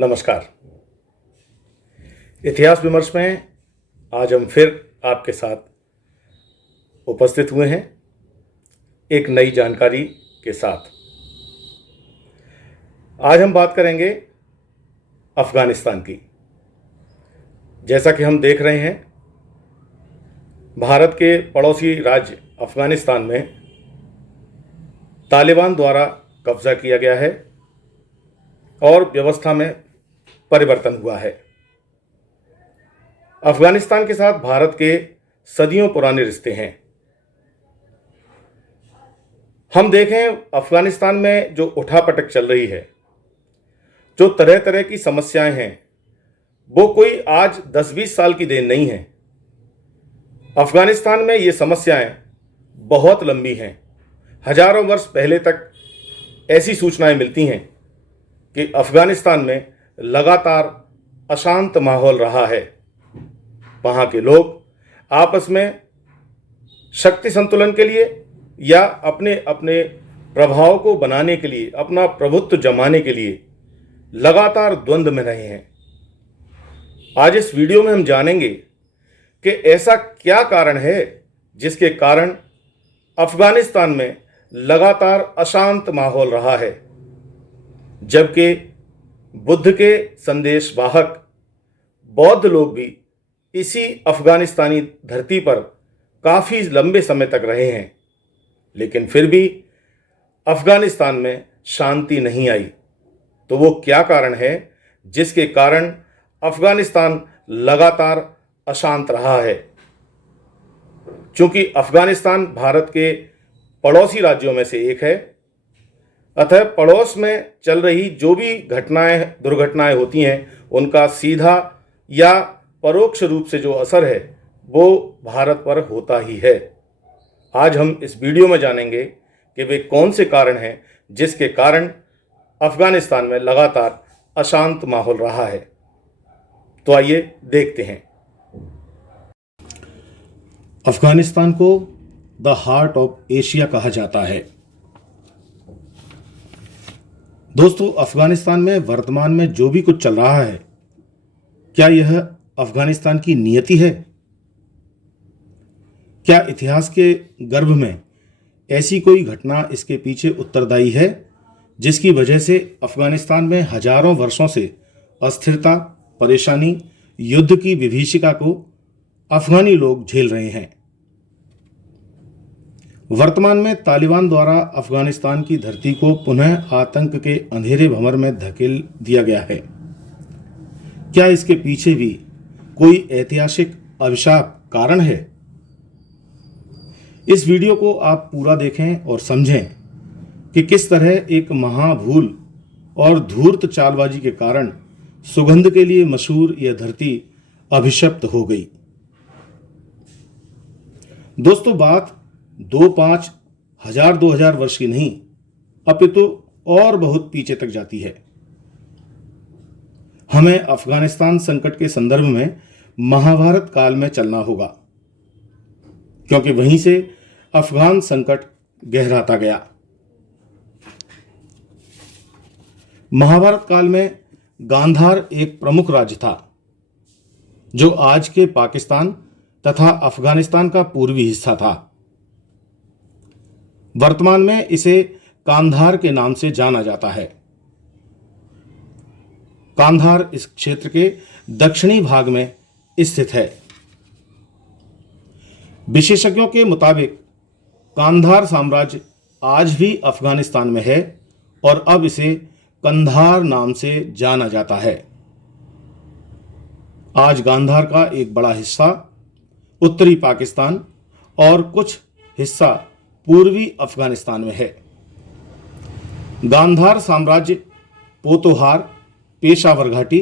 नमस्कार। इतिहास विमर्श में आज हम फिर आपके साथ उपस्थित हुए हैं एक नई जानकारी के साथ। आज हम बात करेंगे अफ़गानिस्तान की। जैसा कि हम देख रहे हैं, भारत के पड़ोसी राज्य अफ़गानिस्तान में तालिबान द्वारा कब्ज़ा किया गया है और व्यवस्था में परिवर्तन हुआ है। अफ़गानिस्तान के साथ भारत के सदियों पुराने रिश्ते हैं। हम देखें, अफ़गानिस्तान में जो उठापटक चल रही है, जो तरह तरह की समस्याएं हैं, वो कोई आज 10-20 साल की देन नहीं है। अफ़गानिस्तान में ये समस्याएं बहुत लंबी हैं। हजारों वर्ष पहले तक ऐसी सूचनाएं मिलती हैं कि अफ़गानिस्तान में लगातार अशांत माहौल रहा है। वहाँ के लोग आपस में शक्ति संतुलन के लिए या अपने अपने प्रभाव को बनाने के लिए, अपना प्रभुत्व जमाने के लिए लगातार द्वंद्व में रहे हैं। आज इस वीडियो में हम जानेंगे कि ऐसा क्या कारण है जिसके कारण अफ़गानिस्तान में लगातार अशांत माहौल रहा है, जबकि बुद्ध के संदेश वाहक बौद्ध लोग भी इसी अफ़गानिस्तानी धरती पर काफ़ी लंबे समय तक रहे हैं, लेकिन फिर भी अफ़गानिस्तान में शांति नहीं आई। तो वो क्या कारण है जिसके कारण अफ़गानिस्तान लगातार अशांत रहा है? चूँकि अफ़गानिस्तान भारत के पड़ोसी राज्यों में से एक है, अतः पड़ोस में चल रही जो भी दुर्घटनाएं होती हैं, उनका सीधा या परोक्ष रूप से जो असर है वो भारत पर होता ही है। आज हम इस वीडियो में जानेंगे कि वे कौन से कारण हैं जिसके कारण अफ़गानिस्तान में लगातार अशांत माहौल रहा है। तो आइए देखते हैं। अफ़गानिस्तान को द हार्ट ऑफ एशिया कहा जाता है। दोस्तों, अफ़गानिस्तान में वर्तमान में जो भी कुछ चल रहा है, क्या यह अफ़गानिस्तान की नियति है? क्या इतिहास के गर्भ में ऐसी कोई घटना इसके पीछे उत्तरदायी है जिसकी वजह से अफ़गानिस्तान में हजारों वर्षों से अस्थिरता, परेशानी, युद्ध की विभीषिका को अफ़गानी लोग झेल रहे हैं? वर्तमान में तालिबान द्वारा अफ़गानिस्तान की धरती को पुनः आतंक के अंधेरे भंवर में धकेल दिया गया है। क्या इसके पीछे भी कोई ऐतिहासिक अभिशाप कारण है? इस वीडियो को आप पूरा देखें और समझें कि किस तरह एक महाभूल और धूर्त चालबाजी के कारण सुगंध के लिए मशहूर यह धरती अभिशप्त हो गई। दोस्तों, बात 2-5 हजार 2000 वर्ष की नहीं, अपितु और बहुत पीछे तक जाती है। हमें अफ़गानिस्तान संकट के संदर्भ में महाभारत काल में चलना होगा, क्योंकि वहीं से अफ़गान संकट गहराता गया। महाभारत काल में गांधार एक प्रमुख राज्य था, जो आज के पाकिस्तान तथा अफ़गानिस्तान का पूर्वी हिस्सा था। वर्तमान में इसे कांधार के नाम से जाना जाता है। कांधार इस क्षेत्र के दक्षिणी भाग में स्थित है। विशेषज्ञों के मुताबिक कांधार साम्राज्य आज भी अफ़गानिस्तान में है और अब इसे कंधार नाम से जाना जाता है। आज गांधार का एक बड़ा हिस्सा उत्तरी पाकिस्तान और कुछ हिस्सा पूर्वी अफ़गानिस्तान में है। गांधार साम्राज्य पोतोहार, पेशावर घाटी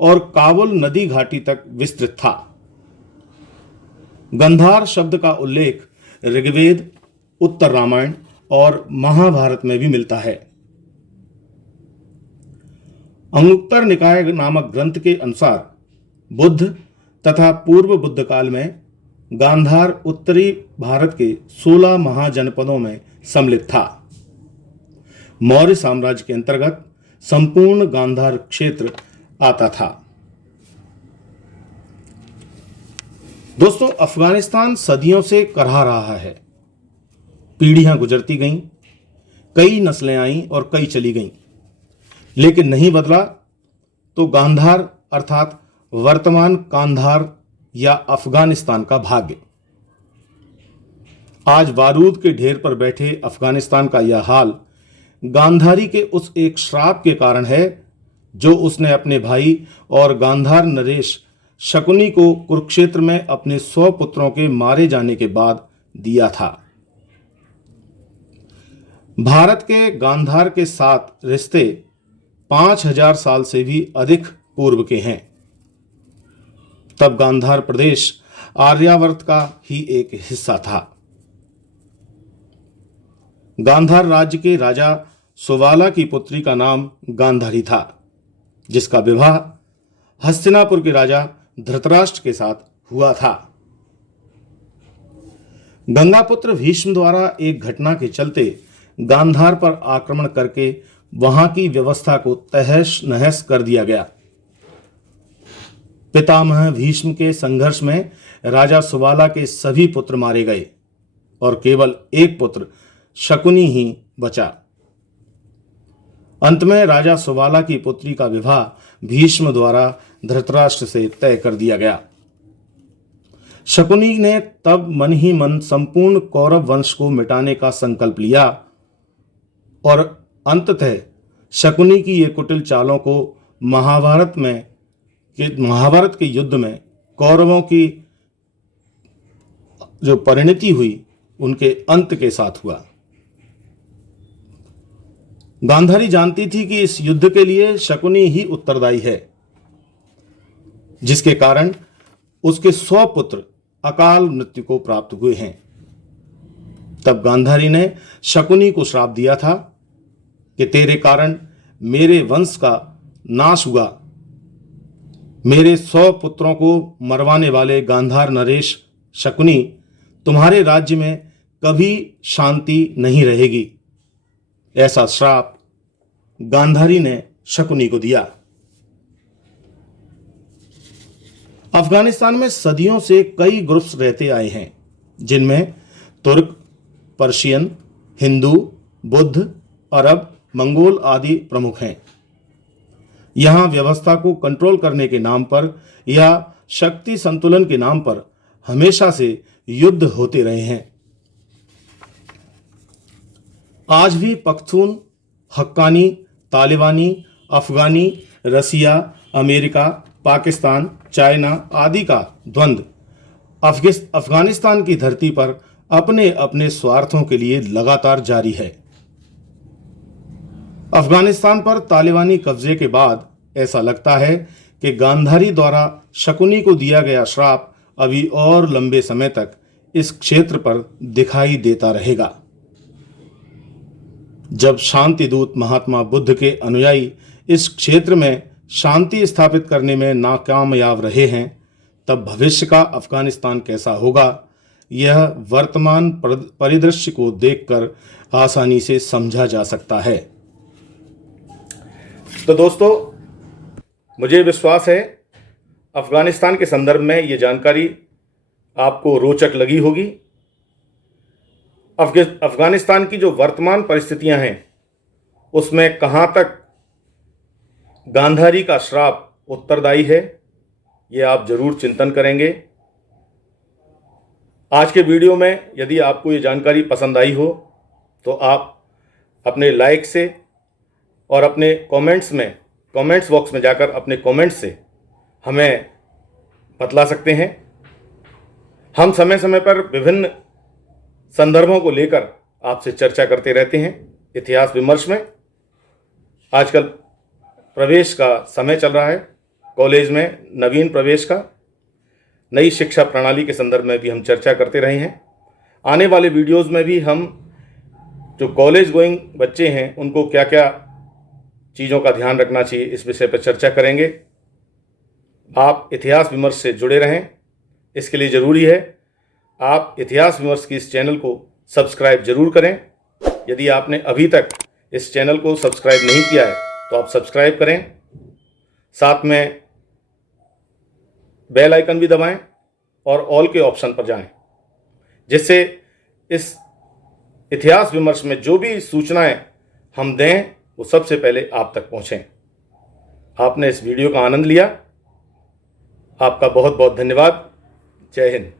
और काबुल नदी घाटी तक विस्तृत था। गंधार शब्द का उल्लेख ऋग्वेद, उत्तर रामायण और महाभारत में भी मिलता है। अंगुत्तर निकाय नामक ग्रंथ के अनुसार बुद्ध तथा पूर्व बुद्ध काल में गांधार उत्तरी भारत के 16 महाजनपदों में सम्मिलित था। मौर्य साम्राज्य के अंतर्गत संपूर्ण गांधार क्षेत्र आता था। दोस्तों, अफगानिस्तान सदियों से करहा रहा है। पीढ़ियां गुजरती गईं, कई नस्लें आईं और कई चली गईं, लेकिन नहीं बदला तो गांधार अर्थात वर्तमान कांधार या अफगानिस्तान का भाग्य। आज बारूद के ढेर पर बैठे अफगानिस्तान का यह हाल गांधारी के उस एक श्राप के कारण है जो उसने अपने भाई और गांधार नरेश शकुनी को कुरुक्षेत्र में अपने 100 पुत्रों के मारे जाने के बाद दिया था। भारत के गांधार के साथ रिश्ते 5000 साल से भी अधिक पूर्व के हैं। तब गांधार प्रदेश आर्यावर्त का ही एक हिस्सा था। गांधार राज्य के राजा सुवाला की पुत्री का नाम गांधारी था, जिसका विवाह हस्तिनापुर के राजा धृतराष्ट्र के साथ हुआ था। गंगापुत्र भीष्म द्वारा एक घटना के चलते गांधार पर आक्रमण करके वहां की व्यवस्था को तहस नहस कर दिया गया। पितामह भीष्म के संघर्ष में राजा सुबाला के सभी पुत्र मारे गए और केवल एक पुत्र शकुनी ही बचा। अंत में राजा सुबाला की पुत्री का विवाह भीष्म द्वारा धृतराष्ट्र से तय कर दिया गया। शकुनी ने तब मन ही मन संपूर्ण कौरव वंश को मिटाने का संकल्प लिया और अंततः शकुनी की ये कुटिल चालों को महाभारत के युद्ध में कौरवों की जो परिणति हुई उनके अंत के साथ हुआ। गांधारी जानती थी कि इस युद्ध के लिए शकुनी ही उत्तरदायी है, जिसके कारण उसके 100 पुत्र अकाल मृत्यु को प्राप्त हुए हैं। तब गांधारी ने शकुनी को श्राप दिया था कि तेरे कारण मेरे वंश का नाश हुआ। मेरे 100 पुत्रों को मरवाने वाले गांधार नरेश शकुनी, तुम्हारे राज्य में कभी शांति नहीं रहेगी। ऐसा श्राप गांधारी ने शकुनी को दिया। अफगानिस्तान में सदियों से कई ग्रुप्स रहते आए हैं, जिनमें तुर्क, पर्शियन, हिंदू, बुद्ध, अरब, मंगोल आदि प्रमुख हैं। यहां व्यवस्था को कंट्रोल करने के नाम पर या शक्ति संतुलन के नाम पर हमेशा से युद्ध होते रहे हैं। आज भी पख्तून, हक्कानी, तालिबानी, अफगानी, रसिया, अमेरिका, पाकिस्तान, चाइना आदि का द्वंद्व अफगानिस्तान की धरती पर अपने अपने स्वार्थों के लिए लगातार जारी है। अफगानिस्तान पर तालिबानी कब्जे के बाद ऐसा लगता है कि गांधारी द्वारा शकुनी को दिया गया श्राप अभी और लंबे समय तक इस क्षेत्र पर दिखाई देता रहेगा। जब शांति दूत महात्मा बुद्ध के अनुयायी इस क्षेत्र में शांति स्थापित करने में नाकामयाब रहे हैं, तब भविष्य का अफगानिस्तान कैसा होगा, यह वर्तमान परिदृश्य को देखकर आसानी से समझा जा सकता है। तो दोस्तों, मुझे विश्वास है अफगानिस्तान के संदर्भ में ये जानकारी आपको रोचक लगी होगी। अफगानिस्तान की जो वर्तमान परिस्थितियां हैं उसमें कहां तक गांधारी का श्राप उत्तरदायी है, ये आप जरूर चिंतन करेंगे। आज के वीडियो में यदि आपको ये जानकारी पसंद आई हो तो आप अपने लाइक से और अपने कमेंट्स बॉक्स में जाकर अपने कमेंट्स से हमें बतला सकते हैं। हम समय समय पर विभिन्न संदर्भों को लेकर आपसे चर्चा करते रहते हैं इतिहास विमर्श में। आजकल प्रवेश का समय चल रहा है, कॉलेज में नवीन प्रवेश का, नई शिक्षा प्रणाली के संदर्भ में भी हम चर्चा करते रहे हैं। आने वाले वीडियोस में भी हम जो कॉलेज गोइंग बच्चे हैं उनको क्या क्या चीज़ों का ध्यान रखना चाहिए इस विषय पर चर्चा करेंगे। आप इतिहास विमर्श से जुड़े रहें, इसके लिए ज़रूरी है आप इतिहास विमर्श की इस चैनल को सब्सक्राइब जरूर करें। यदि आपने अभी तक इस चैनल को सब्सक्राइब नहीं किया है तो आप सब्सक्राइब करें। साथ में बेल आइकन भी दबाएं और ऑल के ऑप्शन पर जाएं, जिससे इस इतिहास विमर्श में जो भी सूचनाएं हम दें वो सबसे पहले आप तक पहुंचें। आपने इस वीडियो का आनंद लिया, आपका बहुत बहुत धन्यवाद। जय हिंद।